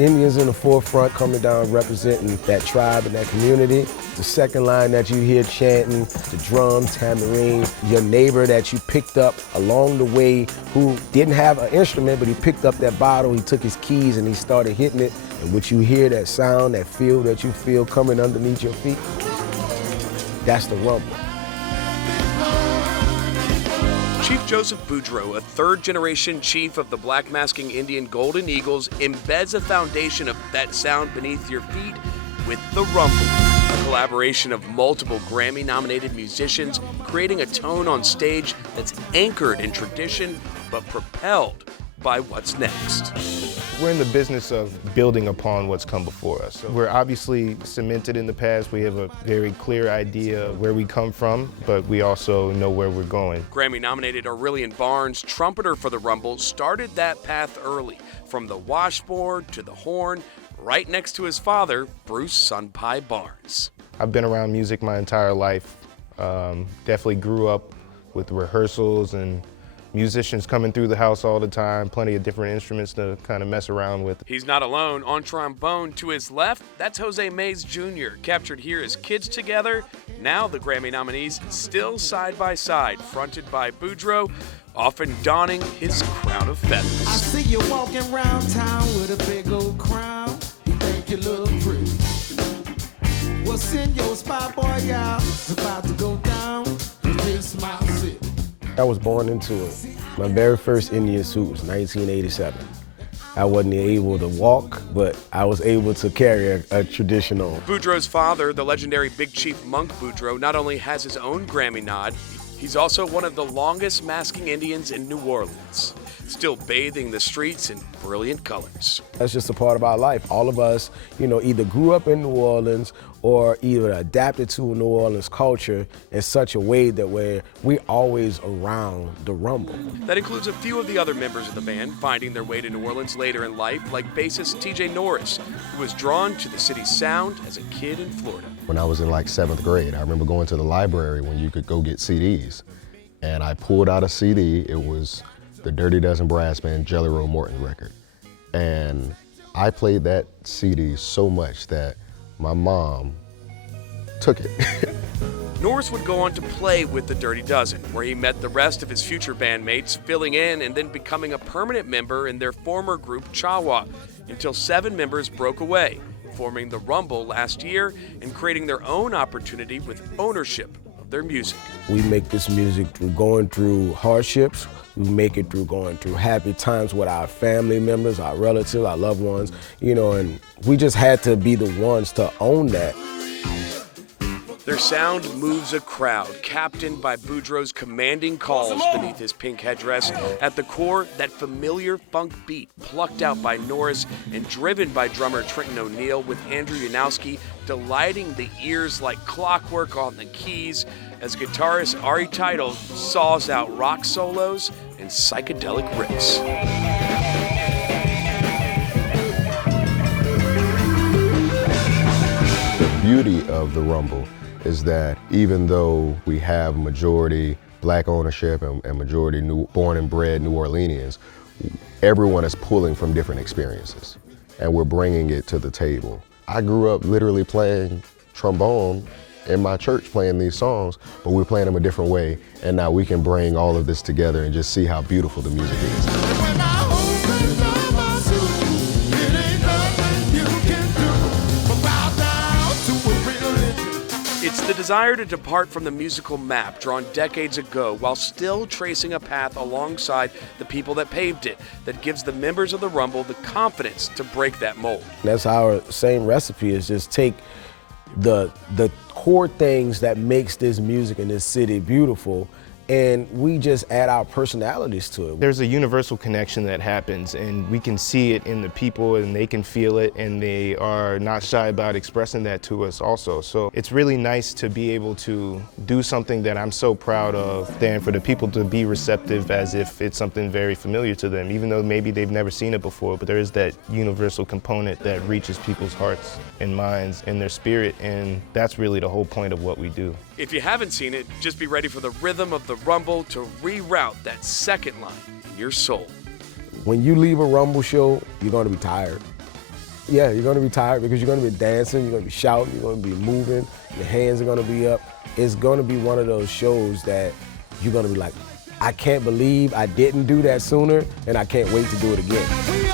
Indians in the forefront coming down representing that tribe and that community. The second line that you hear chanting, the drums, tambourines, your neighbor that you picked up along the way who didn't have an instrument, but he picked up that bottle, he took his keys and he started hitting it. And what you hear, that sound, that feel that you feel coming underneath your feet, that's the rumble. Chief Joseph Boudreaux, a third-generation chief of the Black Masking Indian Golden Eagles, embeds a foundation of that sound beneath your feet with the rumble, a collaboration of multiple Grammy-nominated musicians creating a tone on stage that's anchored in tradition but propelled by what's next. We're in the business of building upon what's come before us. We're obviously cemented in the past. We have a very clear idea of where we come from, but we also know where we're going. Grammy-nominated Aurelian Barnes, trumpeter for the Rumble, started that path early, from the washboard to the horn, right next to his father, Bruce Sunpai Barnes. I've been around music my entire life. Definitely grew up with rehearsals and musicians coming through the house all the time, plenty of different instruments to kind of mess around with. He's not alone. On trombone to his left, that's Jose Mays Jr., captured here as kids together. Now the Grammy nominees still side by side, fronted by Boudreaux, often donning his crown of feathers. I see you walking around town with a big old crown. You think you look pretty. What's in your spot, boy, y'all? It's about to go down. Big Smile City. I was born into it. My very first Indian suit was 1987. I wasn't able to walk, but I was able to carry a tradition on. Boudreaux's father, the legendary Big Chief Monk Boudreaux, not only has his own Grammy nod, he's also one of the longest masking Indians in New Orleans, still bathing the streets in brilliant colors. That's just a part of our life. All of us, either grew up in New Orleans or either adapted to New Orleans culture in such a way that we're always around the rumble. That includes a few of the other members of the band finding their way to New Orleans later in life, like bassist TJ Norris, who was drawn to the city's sound as a kid in Florida. When I was in like 7th grade, I remember going to the library when you could go get CDs. And I pulled out a CD, it was the Dirty Dozen Brass Band Jelly Roll Morton record. And I played that CD so much that my mom took it. Norris would go on to play with the Dirty Dozen, where he met the rest of his future bandmates, filling in and then becoming a permanent member in their former group Chawa, until 7 members broke away, forming the Rumble last year and creating their own opportunity with ownership of their music. We make this music through going through hardships. We make it through going through happy times with our family members, our relatives, our loved ones, and we just had to be the ones to own that. Their sound moves a crowd, captained by Boudreaux's commanding calls beneath his pink headdress. At the core, that familiar funk beat plucked out by Norris and driven by drummer Trenton O'Neill, with Andrew Yanowski delighting the ears like clockwork on the keys as guitarist Ari Title saws out rock solos and psychedelic riffs. The beauty of the Rumble is that even though we have majority Black ownership and majority born and bred New Orleanians, everyone is pulling from different experiences, and we're bringing it to the table. I grew up literally playing trombone in my church, playing these songs, but we're playing them a different way, and now we can bring all of this together and just see how beautiful the music is. It's the desire to depart from the musical map drawn decades ago while still tracing a path alongside the people that paved it that gives the members of the Rumble the confidence to break that mold. That's our same recipe, is just take the core things that makes this music in this city beautiful, and we just add our personalities to it. There's a universal connection that happens, and we can see it in the people, and they can feel it, and they are not shy about expressing that to us also. So it's really nice to be able to do something that I'm so proud of, and for the people to be receptive as if it's something very familiar to them, even though maybe they've never seen it before, but there is that universal component that reaches people's hearts and minds and their spirit, and that's really the whole point of what we do. If you haven't seen it, just be ready for the rhythm of the Rumble to reroute that second line in your soul. When you leave a Rumble show, you're going to be tired. Yeah, you're gonna be tired because you're gonna be dancing, you're gonna be shouting, you're gonna be moving, your hands are gonna be up. It's gonna be one of those shows that you're gonna be like, I can't believe I didn't do that sooner, and I can't wait to do it again.